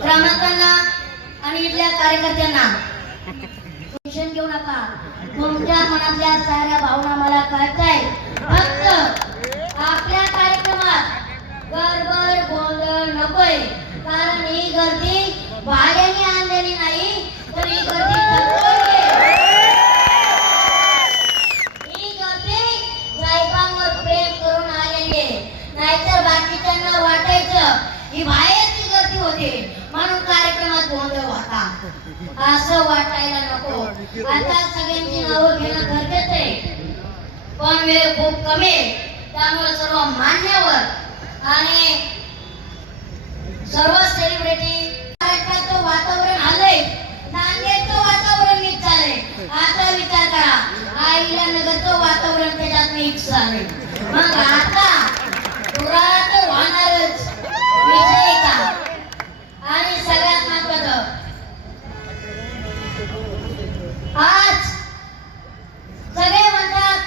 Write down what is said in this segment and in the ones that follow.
ग्रामस्थांना आणि इथल्या कार्यकर्त्यांना टेन्शन घेऊ नका. तुमच्या मनातल्या साऱ्या भावना मला कळताय. फक्त आपल्या कार्यक्रमात गडबड गोंधळ नकोय. कारण ही गर्दी भाड्याने आणलेली नाही, तर ही गर्दी साहेबांवर प्रेम करून आलेली आहे. नाहीतर बाकीच्यांना वाटायचं ही बाहेरची गर्दी होती म्हणून कार्यक्रमात गोंधळ होता. असं वाटायला नको. आता सगळ्यांची नावं घेणं गरजेचं आहे, पण वेळ खूप कमी आहे. त्यामुळे सर्व मान्यवर आणि सर्व सेलिब्रिटी महाराष्ट्राचं वातावरण आलंय, नांदेडचं वातावरण मिक्स झालंय. आता विचार करा, आईला नगरचं वातावरण त्याच्यात मिक्स झालंय. मग आता पुरा तर होणारच विजय का. आणि सगळ्यात महत्वाचं, आज सगळे म्हणतात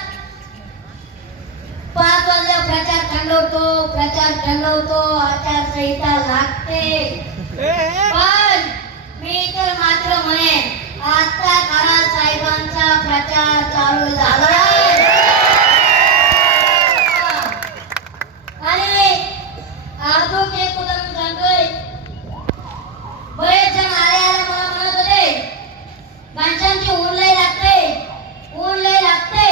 5 वाजता प्रचार थंडवतो, आचारसंहिता लागते. पण मी तर मात्र म्हणेन आता खरा साहेबांचा प्रचार चालू झाला. आणि अजून एक उदाहरण सांगतोय. बरेच जण आले मला म्हणत होते माणसांची ऊन लय लागते.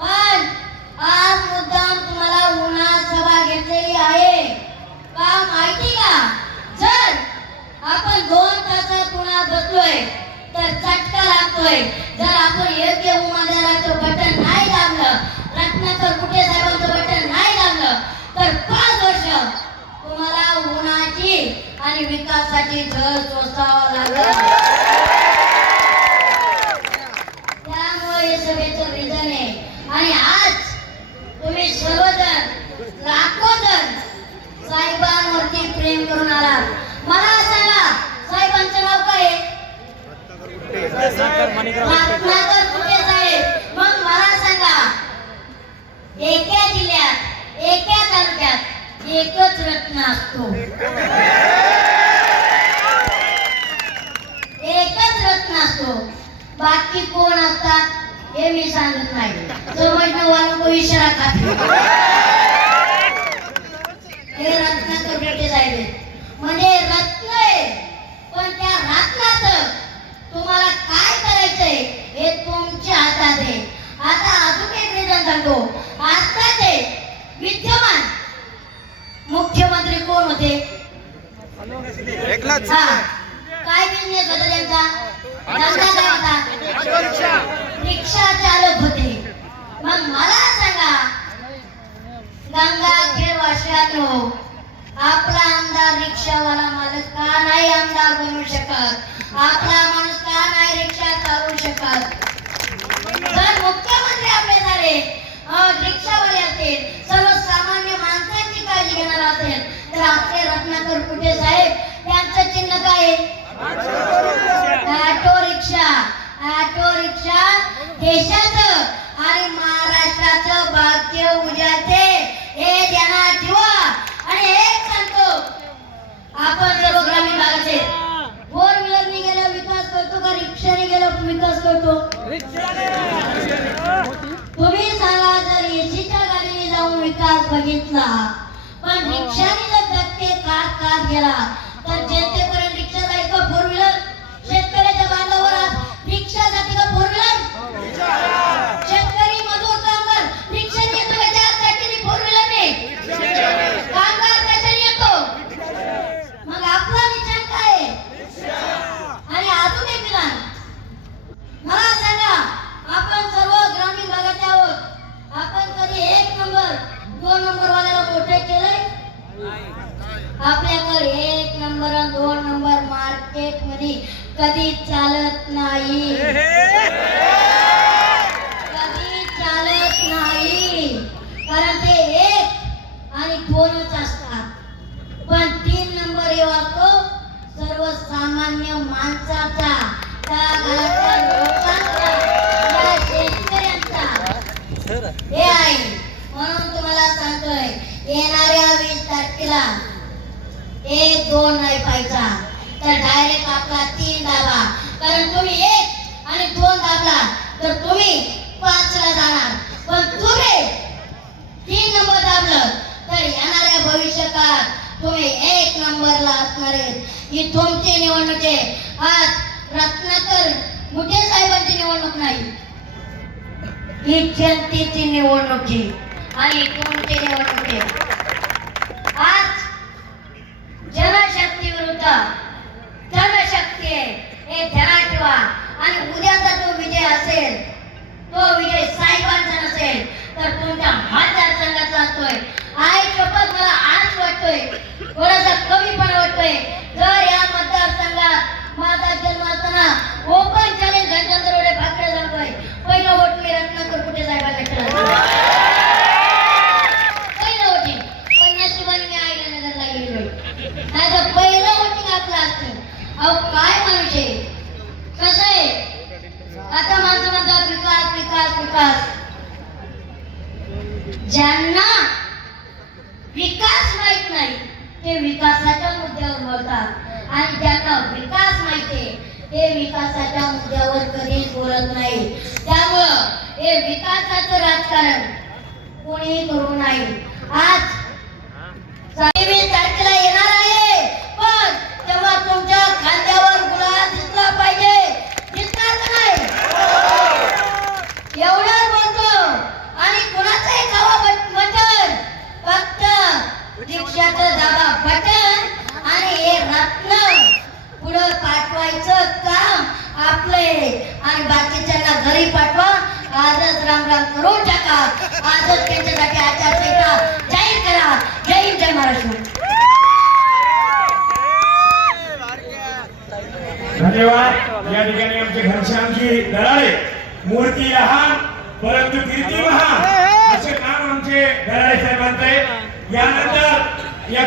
पण आज मुद्दाम तुम्हाला उन्हात सभा घेतलेली आहे का माहिती का? जर आपण 2 तासात उन्हात बसलोय तर चटका लागतोय. जर आपण योग्य उमेदवाराचं बटन नाही दाबलं, रत्नाकर कुठे साहेबांचं बटन नाही दाबलं, तर 5 वर्ष तुम्हाला उन्हाची आणि विकासाची झळ सोसावं लागेल. त्यामुळे सभेचं रिझन आहे. आणि आज तुम्ही सर्वजण लाखो जण साहेबांवरती प्रेम करून आलात. मला सांगा साहेबांचं नाव काय आहे? रत्नाकर कुठे साहेब. मग मला सांगा एका जिल्ह्यात एका तालुक्यात एकच रत्न असतो, एकच रत्न असतो. बाकी कोण असतात हे मी सांगत नाही. समजणं वालों को इशारा खाते हे रत्नाकर कुठे साहेब म्हणजे रत्न आहे. पण त्या रत्नाचं तुम्हाला काय करायचंय हे तुमच्या हातात आहे. आता अजून एक रिझन सांगतो. आताचे विद्यमान मुख्यमंत्री कोण होते? एकनाथ. काय बिझनेस होता त्यांचा? धंदा काय होता? रिक्षा चालक होते. मग मला सांगा गंगाखेड वासियांनो, आपला आमदार रिक्षावाला माणूस का नाही आमदार बनू शकत? आपला माणूस का नाही रिक्षा चालवू शकत? जर मुख्यमंत्री आपले झाले, रिक्षावाले असतील, सर्वसामान्य माणसांची काळजी घेणार असेल, तर आपले रत्नाकर कुठे साहेब त्यांचं चिन्ह काय आहे? Auto rickshaw. ऑटो रिक्षा देशाचं आणि महाराष्ट्राचं भाग्य उद्याचे हे ध्यानात ठेवा. आणि एक सांगतो, आपण सर्व ग्रामीण भागाचे 4 व्हीलरने गेलो विकास करतो का रिक्षाने गेलो विकास करतो? तुम्ही सांगा, जर एसीच्या गाडीने जाऊन विकास बघितला, पण रिक्षाने जर धक्के खात गेला तर जनतेपर्यंत रिक्षा जाईल का 4 व्हीलर? शेतकऱ्याच्या बांधावर रिक्षा जाते का 4 व्हीलर? शेतकरी मजूर कामगार रिक्षाने येतो का 4 चाकीने 4 व्हीलरने? कामगार कशाने येतो? मग आपला विचार काय आहे? आणि अजून एक विधान मला सांगा, आपण सर्व ग्रामीण भागाचे आहोत. आपण कधी 1 नंबर 2 नंबर वाल्याला मोठे केलंय? आपल्याकडे 1 नंबर आणि 2 नंबर मार्केट मध्ये कधी चालत नाही, कधी चालत नाही. कारण ते 1 आणि 2च असतात. पण 3 नंबर हे वाटतो सर्वसामान्य माणसाचा, त्या घरातल्या लोकांचा, त्या शेतकऱ्यांचा हे आहे. म्हणून तुम्हाला सांगतोय, येणाऱ्या 20 तारखेला एक दोन नाही पाहिजा, तर डायरेक्ट आपला 3 दाबा. कारण तुम्ही 1 आणि 2 दाबला तर तुम्ही 5 ला जाणार. पण तुम्ही 3 नंबर दाबलं तर येणाऱ्या भविष्यकाळात तुम्ही 1 नंबरला असणार आहेत. ही तुमची निवडणूक आहे. आज रत्नाकर मुठे साहेबांची निवडणूक नाही, ही जनतेची निवडणूक आहे आणि तुमची निवडणूक आहे. आज जनशक्ती विरुद्ध जनशक्ती आहे हे ध्यानात ठेवा. आणि उद्याचा जो विजय असेल तो विजय साहेबांचा नसेल तर तुमच्या मतदारसंघाचा असतोय. आई शपथ मला आज वाटतोय थोडासा कमीपणा वाटतोय. जर या मतदारसंघात माझा जन्म असताना ओपन चॅलेंज घनचंद्र रोडे भाकरे सांगतोय पहिलं वोट मी रत्नाकर कुठे साहेबांना केलं. पहिलं वोटिंग पण नशिबाने मी आईला नगरला गेलोय, नाही तर पहिलं वोटिंग आपलं असतं. अहो काय माणूस आहे, कसं आहे. आता माणसं म्हणतात विकास विकास विकास. ज्यांना विकास माहित नाही ते विकासाच्या मुद्द्यावर बोलतात आणि ज्यांना विकास माहितीये ते विकासाच्या मुद्द्यावर कधीच बोलत नाही. त्यामुळं हे विकासाचं राजकारण कोणी करू नये. आज 23 तारखेला येणार आहे, पण तेव्हा तुमच्या खांद्यावर गुलाल दिसला पाहिजे. दिसणार का नाही एवढं बोलतो. आणि कुणाचंही खावा बटन, फक्त रिक्षाचं दाबा बटन आणि हे रत्न पुढं पाठवायचं काम आपले आणि बाकीच्यांना घरी पाठवा. आजच राम राम करून टाका. आजच त्यांच्यासाठी आचारसंहिता जाहीर करा. जय हिंद, जय महाराष्ट्र. धन्यवाद. या ठिकाणी आमचे घनश्यामजी दराळे, मूर्ती लहान परंतु कीर्ती महान असे काम आमचे दराळे साहेबांचे. यानंतर या